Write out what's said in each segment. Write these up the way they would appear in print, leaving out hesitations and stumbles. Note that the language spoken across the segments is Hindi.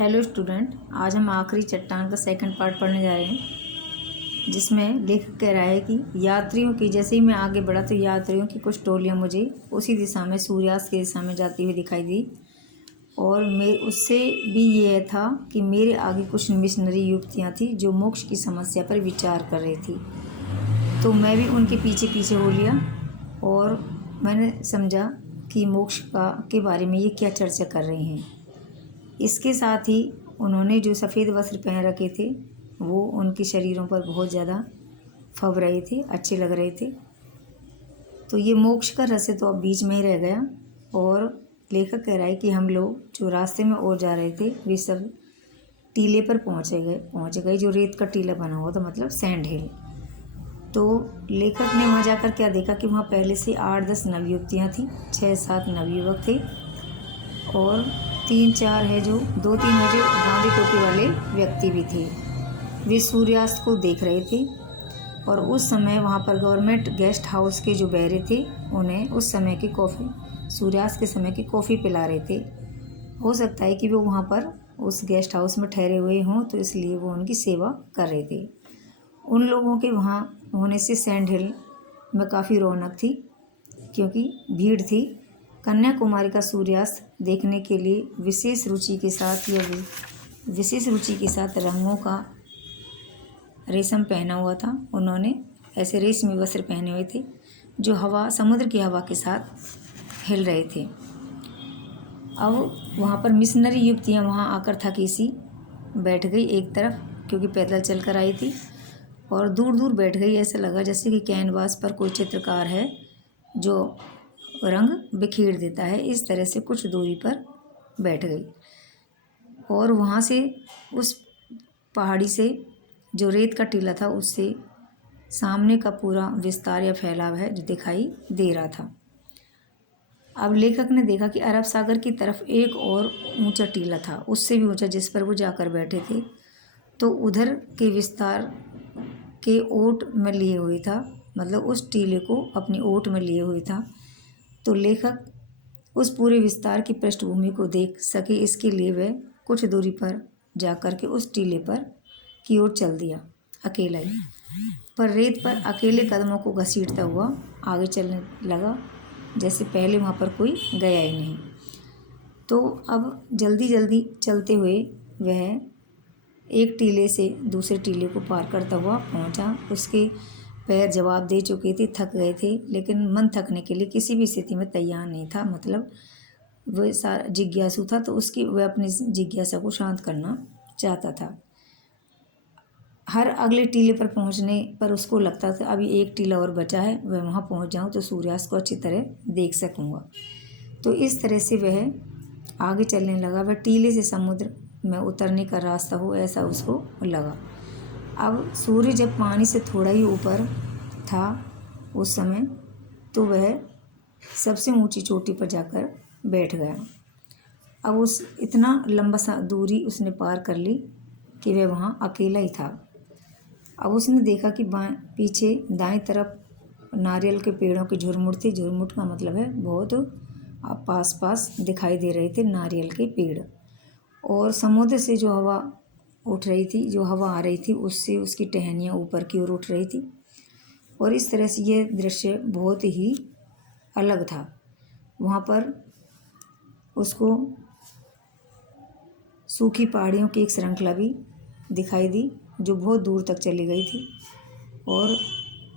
हेलो स्टूडेंट, आज हम आखिरी चट्टान का सेकंड पार्ट पढ़ने जा रहे हैं, जिसमें लेखक कह रहा है कि यात्रियों की, जैसे ही मैं आगे बढ़ा तो यात्रियों की कुछ टोलियां मुझे उसी दिशा में, सूर्यास्त की दिशा में जाती हुई दिखाई दी। और मैं उससे भी यह था कि मेरे आगे कुछ मिशनरी युवतियाँ थीं जो मोक्ष की समस्या पर विचार कर रही थी। तो मैं भी उनके पीछे पीछे हो लिया और मैंने समझा कि मोक्ष के बारे में ये क्या चर्चा कर रही हैं। इसके साथ ही उन्होंने जो सफ़ेद वस्त्र पहन रखे थे वो उनके शरीरों पर बहुत ज़्यादा फब रहे थे, अच्छे लग रहे थे। तो ये मोक्ष का रहस्य तो अब बीच में ही रह गया। और लेखक कह रहा है कि हम लोग जो रास्ते में और जा रहे थे वे सब टीले पर पहुँच गए जो रेत का टीला बना हुआ था, मतलब सैंड हिल। तो लेखक ने वहाँ जाकर क्या देखा कि वहाँ पहले से 8-10 नवयुवतियाँ थीं, 6-7 नवयुवक थे और 3-4 है जो 2-3 है जो गांधी टोपी वाले व्यक्ति भी थे। वे सूर्यास्त को देख रहे थे और उस समय वहाँ पर गवर्नमेंट गेस्ट हाउस के जो बैरे थे उन्हें उस समय की कॉफ़ी, सूर्यास्त के समय की कॉफ़ी पिला रहे थे। हो सकता है कि वो वहाँ पर उस गेस्ट हाउस में ठहरे हुए हों, तो इसलिए वो उनकी सेवा कर रहे थे। उन लोगों के वहाँ होने से सैंड हिल में काफ़ी रौनक थी, क्योंकि भीड़ थी। कन्याकुमारी का सूर्यास्त देखने के लिए विशेष रुचि के साथ रंगों का रेशम पहना हुआ था। उन्होंने ऐसे रेशमी वस्त्र पहने हुए थे जो समुद्र की हवा के साथ हिल रहे थे। अब वहाँ पर मिशनरी युवतियाँ वहाँ आकर थकी सी बैठ गई एक तरफ, क्योंकि पैदल चल कर आई थी, और दूर दूर बैठ गई। ऐसा लगा जैसे कि कैनवास पर कोई चित्रकार है जो रंग बिखेर देता है, इस तरह से कुछ दूरी पर बैठ गई। और वहाँ से उस पहाड़ी से जो रेत का टीला था उससे सामने का पूरा विस्तार या फैलाव है जो दिखाई दे रहा था। अब लेखक ने देखा कि अरब सागर की तरफ एक और ऊंचा टीला था, उससे भी ऊंचा, जिस पर वो जाकर बैठे थे। तो उधर के विस्तार के ओट में लिए हुए था, मतलब उस टीले को अपनी ओट में लिए हुए था। तो लेखक उस पूरे विस्तार की पृष्ठभूमि को देख सके, इसके लिए वह कुछ दूरी पर जाकर के उस टीले पर की ओर चल दिया, अकेला ही। पर रेत पर अकेले कदमों को घसीटता हुआ आगे चलने लगा, जैसे पहले वहाँ पर कोई गया ही नहीं। तो अब जल्दी जल्दी चलते हुए वह एक टीले से दूसरे टीले को पार करता हुआ पहुँचा। उसके पैर जवाब दे चुके थे, थक गए थे, लेकिन मन थकने के लिए किसी भी स्थिति में तैयार नहीं था। मतलब वह सारा जिज्ञासु था, तो वह अपनी जिज्ञासा को शांत करना चाहता था। हर अगले टीले पर पहुंचने पर उसको लगता था अभी एक टीला और बचा है, वह वहां पहुंच जाऊं तो सूर्यास्त को अच्छी तरह देख सकूंगा। तो इस तरह से वह आगे चलने लगा। वह टीले से समुद्र में उतरने का रास्ता हो, ऐसा उसको लगा। अब सूर्य जब पानी से थोड़ा ही ऊपर था उस समय, तो वह सबसे ऊंची चोटी पर जाकर बैठ गया। अब उस इतना लंबा सा दूरी उसने पार कर ली कि वह वहाँ अकेला ही था। अब उसने देखा कि पीछे दाएं तरफ नारियल के पेड़ों के झुरमुट थे। झुरमुट का मतलब है बहुत पास पास दिखाई दे रहे थे नारियल के पेड़। और समुद्र से जो हवा उठ रही थी, जो हवा आ रही थी, उससे उसकी टहनियाँ ऊपर की ओर उठ रही थी। और इस तरह से यह दृश्य बहुत ही अलग था। वहाँ पर उसको सूखी पहाड़ियों की एक श्रृंखला भी दिखाई दी जो बहुत दूर तक चली गई थी, और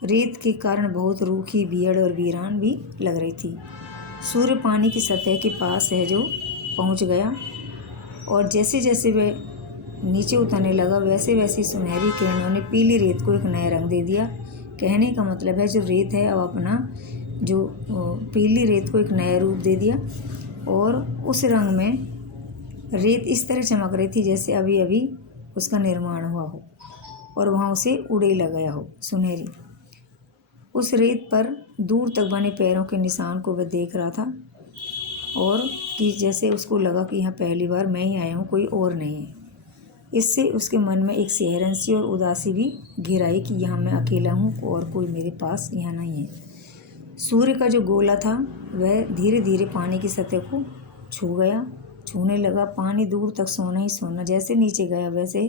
रेत के कारण बहुत रूखी, बियड़ और वीरान भी लग रही थी। सूर्य पानी की सतह के पास है जो पहुँच गया, और जैसे जैसे वह नीचे उतरने लगा वैसे वैसे सुनहरी किरणों ने पीली रेत को एक नया रंग दे दिया। कहने का मतलब है जो रेत है अब अपना जो पीली रेत को एक नया रूप दे दिया, और उस रंग में रेत इस तरह चमक रही थी जैसे अभी अभी उसका निर्माण हुआ हो और वहाँ उसे उड़ेला गया हो, सुनहरी। उस रेत पर दूर तक बने पैरों के निशान को वह देख रहा था, और कि जैसे उसको लगा कि यहाँ पहली बार मैं ही आया हूँ, कोई और नहीं है। इससे उसके मन में एक सिहरन सी और उदासी भी घिर आई कि यहाँ मैं अकेला हूँ और कोई मेरे पास यहाँ नहीं है। सूर्य का जो गोला था वह धीरे धीरे पानी की सतह को छू गया। छूने लगा। पानी दूर तक सोना ही सोना। जैसे नीचे गया वैसे,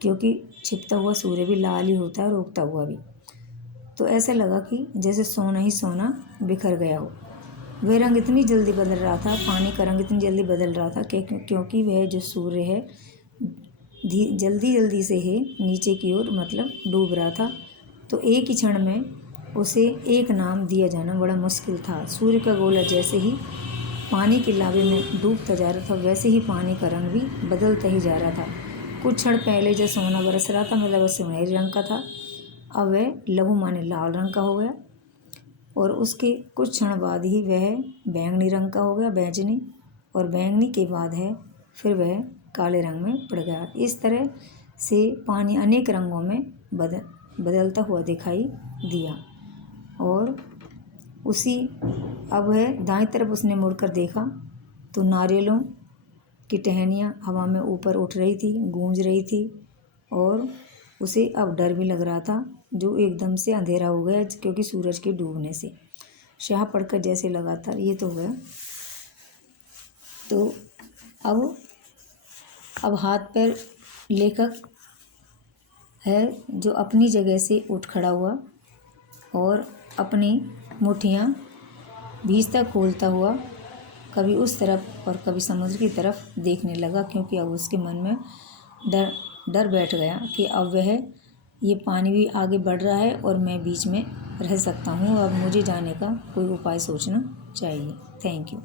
क्योंकि छिपता हुआ सूर्य भी लाल ही होता है और उगता हुआ भी, तो ऐसा लगा कि जैसे सोना ही सोना बिखर गया हो। वह रंग इतनी जल्दी बदल रहा था, पानी का रंग इतनी जल्दी बदल रहा था क्योंकि वह जो सूर्य है जल्दी जल्दी से ही नीचे की ओर मतलब डूब रहा था। तो एक ही क्षण में उसे एक नाम दिया जाना बड़ा मुश्किल था। सूर्य का गोला जैसे ही पानी के लावे में डूबता जा रहा था, वैसे ही पानी का रंग भी बदलता ही जा रहा था। कुछ क्षण पहले जो सोना बरस रहा था, मतलब वह सुनहरे रंग का था, अब वह लहू माने लाल रंग का हो गया, और उसके कुछ क्षण बाद ही वह बैंगनी रंग का हो गया, बैंगनी, और बैंगनी के बाद है फिर वह काले रंग में पड़ गया। इस तरह से पानी अनेक रंगों में बदलता हुआ दिखाई दिया। और उसी अब वह दाएं तरफ उसने मुड़कर देखा तो नारियलों की टहनियाँ हवा में ऊपर उठ रही थी, गूंज रही थी, और उसे अब डर भी लग रहा था, जो एकदम से अंधेरा हो गया क्योंकि सूरज के डूबने से। शाह पढ़कर जैसे लगा था ये तो गया। तो अब हाथ पैर लेखक है जो अपनी जगह से उठ खड़ा हुआ और अपनी मुट्ठियाँ भीजता खोलता हुआ कभी उस तरफ और कभी समुद्र की तरफ देखने लगा, क्योंकि अब उसके मन में डर बैठ गया कि अब वह ये पानी भी आगे बढ़ रहा है और मैं बीच में रह सकता हूँ। अब मुझे जाने का कोई उपाय सोचना चाहिए। Thank you.